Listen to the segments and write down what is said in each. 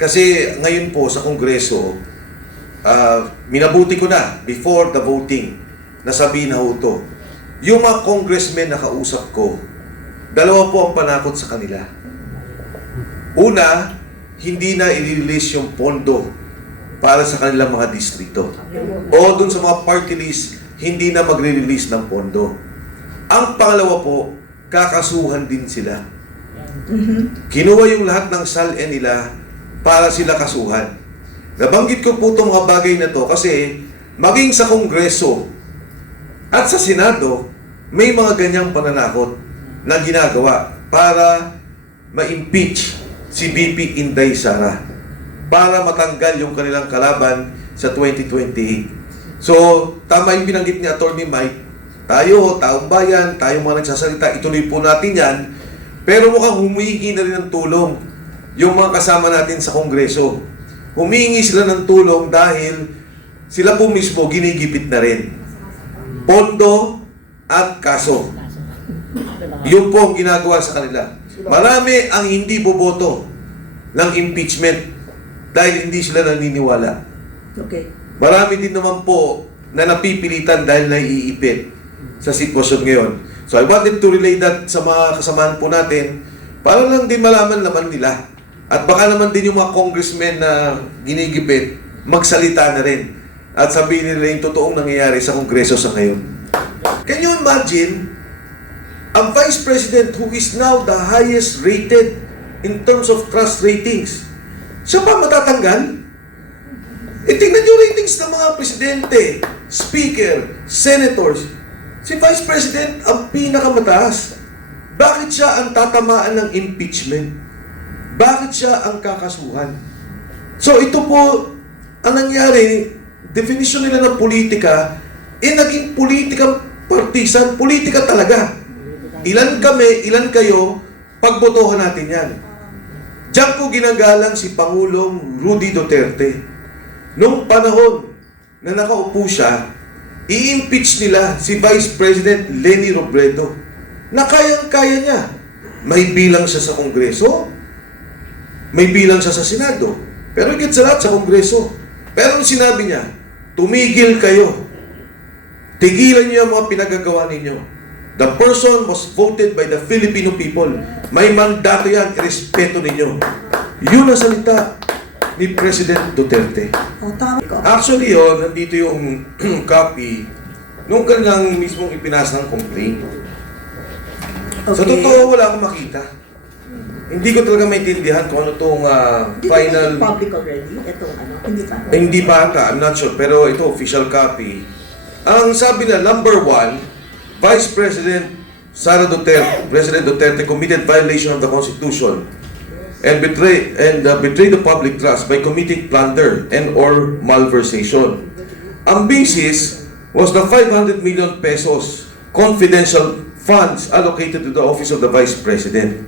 Kasi ngayon po sa Kongreso, minabuti ko na before the voting na sabihin na ito. Yung mga congressmen na kausap ko, dalawa po ang panakot sa kanila. Una, hindi na i-release yung pondo para sa kanilang mga distrito. O dun sa mga party list, hindi na magre-release ng pondo. Ang pangalawa po, kakasuhan din sila. Kinuha yung lahat ng SALN nila para sila kasuhan. Nabanggit ko po itong mga bagay na to kasi maging sa Kongreso at sa Senado, may mga ganyang pananakot na ginagawa para ma-impeach si VP Inday Sara para matanggal yung kanilang kalaban sa 2028. So, tama yung binanggit ni Atty. Mike, tayo, taong bayan, tayong mga nagsasalita, ituloy po natin yan, pero mukhang humihingi na rin ng tulong yung mga kasama natin sa Kongreso. Humihingi sila ng tulong dahil sila po mismo ginigipit na rin. Pondo at kaso. Yun po ang ginagawa sa kanila. Marami ang hindi boboto ng impeachment dahil hindi sila naniniwala. Okay. Marami din naman po na napipilitan dahil naiipit sa sitwasyon ngayon. So I wanted to relay that sa mga kasamahan po natin para lang din malaman naman nila. At baka naman din yung mga congressmen na ginigipit, magsalita na rin. At sabihin nila yung totoong nangyayari sa Kongreso sa ngayon. Can you imagine, ang Vice President who is now the highest rated in terms of trust ratings, siya pa matatanggal? Tingnan yung ratings ng mga presidente, speaker, senators. Si Vice President ang pinakamataas. Bakit siya ang tatamaan ng impeachment? Bakit siya ang kakasuhan? So ito po ang nangyari, definition nila ng politika, naging politika partisan, politika talaga. Ilan kami, ilan kayo, pagbotohan natin yan. Diyan ko ginagalang si Pangulong Rudy Duterte. Nung panahon na nakaupo siya, i-impeach nila si Vice President Leni Robredo na kayang-kaya niya. May bilang siya sa Kongreso, may bilang siya sa Senado, pero higit sa lahat sa Kongreso. Pero ang sinabi niya, tumigil kayo. Tigilan niyo ang mga pinagagawa ninyo. The person was voted by the Filipino people. May mandato yan, irespeto ninyo. Yun ang salita ni President Duterte. Actually, nandito yung copy nung kanilang mismong ipinasa ng complaint. Okay. Sa totoo, wala akong makita. Hindi ko talaga maintindihan kung ano itong final... Public already? Itong ano? Hindi pa? Hindi pa ata, I'm not sure. Pero ito, official copy. Ang sabi na, number 1, Vice President Sara Duterte, President Duterte committed violation of the Constitution and betrayed the public trust by committing plunder and or malversation. Ang basis was the 500 million pesos confidential funds allocated to the office of the Vice President.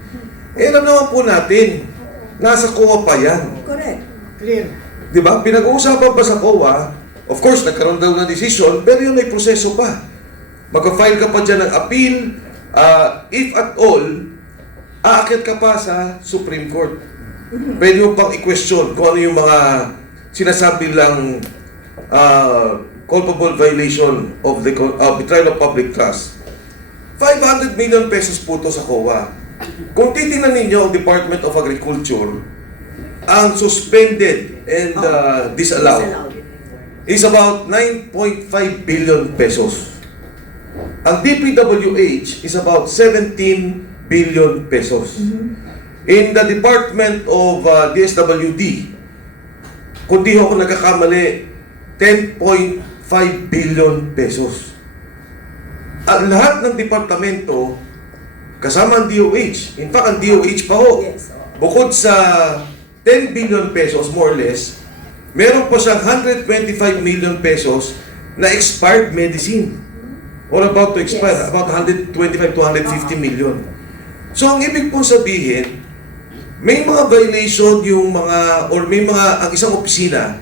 Alam naman po natin, nasa COA pa yan. Correct. Clear. Di ba? Pinag-uusapan pa sa COA, of course, nagkaroon daw ng decision, pero yun may proseso pa. Mag-file ka pa dyan ng appeal, if at all, aakyat ka pa sa Supreme Court. Pwede mo pang i-question kung ano yung mga sinasabi lang culpable violation of the betrayal of public trust. 500 million pesos po to sa COA. Kung titingnan ninyo ang Department of Agriculture, ang suspended and disallowed is about 9.5 billion pesos. Ang DPWH is about 17 billion pesos. In the Department of DSWD, kung di ako nagkakamali, 10.5 billion pesos. At lahat ng departamento, kasama ang DOH. In fact, ang DOH pa ho, bukod sa 10 billion pesos, more or less, meron pa siyang 125 million pesos na expired medicine. Or about to expire, about 125 to 150 million. So, ang ibig pong sabihin, may mga violation yung mga, or may mga, ang isang opisina,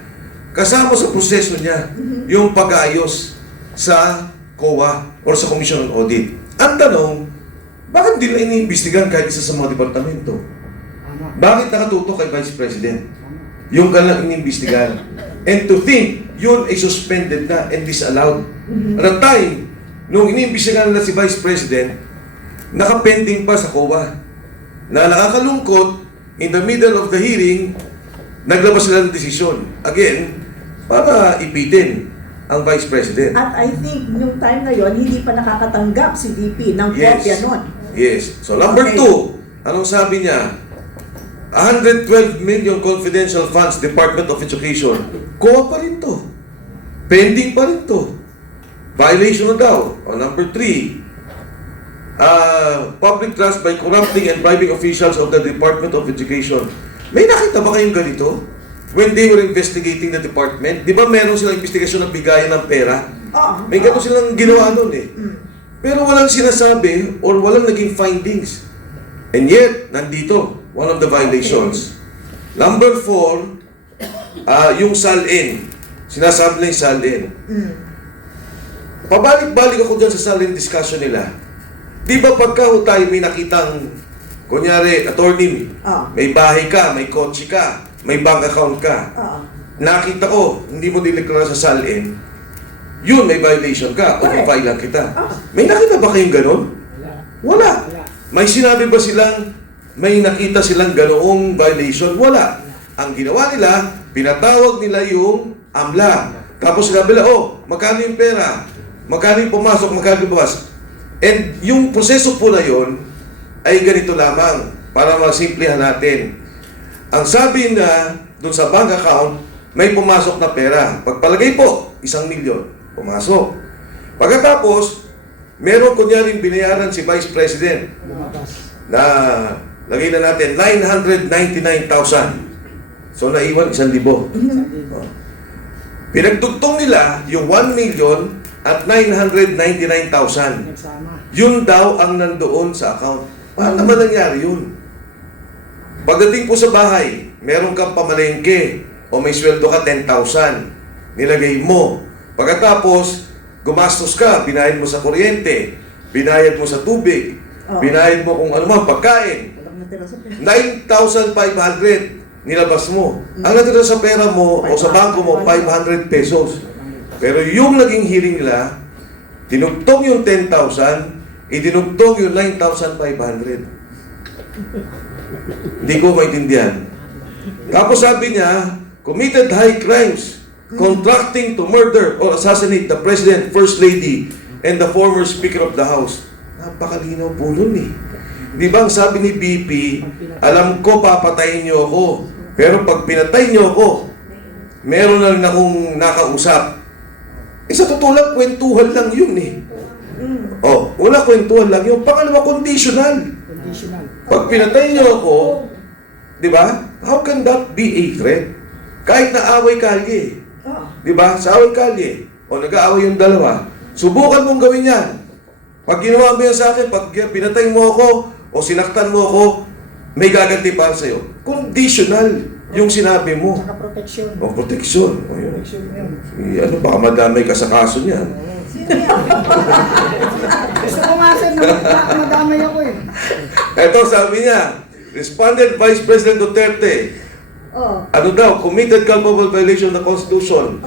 kasama sa proseso niya, yung pag-aayos sa COA or sa Commission on Audit. Ang tanong, bakit di na iniimbestigan kahit isa sa mga departamento? Bakit nakatutok kay Vice President? Yung kanilang inimbestigahan. And to think, yun ay suspended na and disallowed. At the time, nung inimbestigahan na si Vice President, nakapending pa sa COA. Na nakakalungkot, in the middle of the hearing, naglabas sila ng desisyon. Again, para ipitin ang Vice President. At I think, yung time na yon hindi pa nakakatanggap si VP ng kopya nun. Yes. So number Okay. 2, anong sabi niya? 112 million confidential funds, Department of Education. COA pa rin to. Pending pa rin to. Violation na daw. O number 3, public trust by corrupting and bribing officials of the Department of Education. May nakita ba kayong ganito? When they were investigating the department, di ba meron silang investigasyon ng bigayan ng pera? Oo. May gano'n silang ginawa nun eh. Pero walang sinasabi or walang naging findings. And yet, nandito, one of the violations. Number 4, yung SALN. Sinasabi na yung SALN. Pabalik-balik ako dyan sa SALN discussion nila. Di ba pagka tayo may nakitang, kunyari, attorney, may bahay ka, may kotse ka, may bank account ka, nakita ko, hindi mo dineklara sa SALN, yun, may violation ka, o file lang kita. May nakita ba kayong ganon? Wala. May sinabi ba silang, may nakita silang ganoong violation? Wala. Ang ginawa nila, pinatawag nila yung AMLA. Tapos sinabi nila, magkano yung pera? Magkano yung pumasok? Magkano yung bumas? And yung proseso po na yun, ay ganito lamang, para masimplihan natin. Ang sabi na, dun sa bank account, may pumasok na pera. Pagpalagay po, 1 milyon, pumasok. Pagkatapos, meron kunyaring binayaran si Vice President na, lagay na natin, 999,000. So, naiwan 1,000. Pinagtugtong nila yung 1 million at 999,000. Yun daw ang nandoon sa account. Paano naman nangyari yun? Pagdating po sa bahay, meron kang pamalengke o may sweldo ka 10,000. Nilagay mo. Pagkatapos, gumastos ka, binayad mo sa kuryente, binayad mo sa tubig, binayad mo kung ano man, pagkain. 9,500 nilabas mo. Ang natira sa pera mo o sa bangko mo, 500 pesos. Pero yung naging hearing nila, tinugtong yung 10,000, idinugtong yung 9,500. Hindi ko maintindihan. Tapos sabi niya, committed high crimes, contracting to murder or assassinate the President, First Lady, and the former Speaker of the House. Napakalinaw po nun eh. Di ba ang sabi ni BP, alam ko papatayin niyo ako, pero pag pinatay niyo ako, meron na rin akong nakausap. Sa totoo lang, kwentuhan lang yun eh. Wala kwentuhan lang yun. Pangalawa, conditional. Pag pinatay niyo ako, di ba? How can that be a threat? Kahit na away kalye. Di ba? Sa away kalye, o nag-aaway yung dalawa, subukan mong gawin yan. Pag ginawa mo yan sa akin, pag pinatay mo ako, o sinaktan mo ako, may gaganti para sa'yo. Conditional yung sinabi mo. Saka protection. O, protection. O, yun. Ano, baka madamay ka sa kaso niyan. Gusto ko nga sir, madamay ako eh. Ito, sabi niya, responded Vice President Duterte, ano daw, committed culpable violation of the Constitution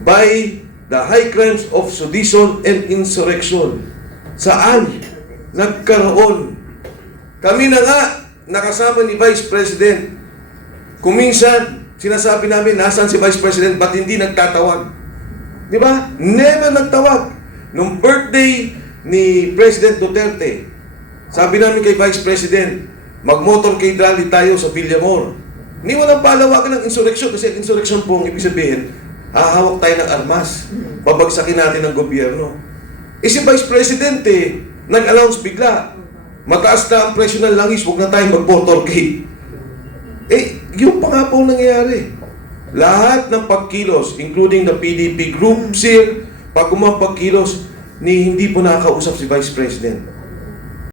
by the high crimes of sedition and insurrection. Saan? Nagkaroon. Kami na nga, nakasama ni Vice President. Kuminsan, sinasabi namin, nasaan si Vice President, ba't hindi nagtatawag? Di ba? Never nagtawag. Nung birthday ni President Duterte, sabi namin kay Vice President, mag-motorcade rally tayo sa Villamor. Hindi walang palawagan ng insurrection kasi ang insurrection po ang ibig sabihin, hahawak tayo ng armas. Babagsakin natin ang gobyerno. Si Vice President nag-announce bigla, mataas na ang presyo ng langis, huwag na tayo mag-motorcade. Yung pa nga po nangyayari. Lahat ng pagkilos, including the PDP group, pag pagkilos, hindi po nakakausap si Vice President.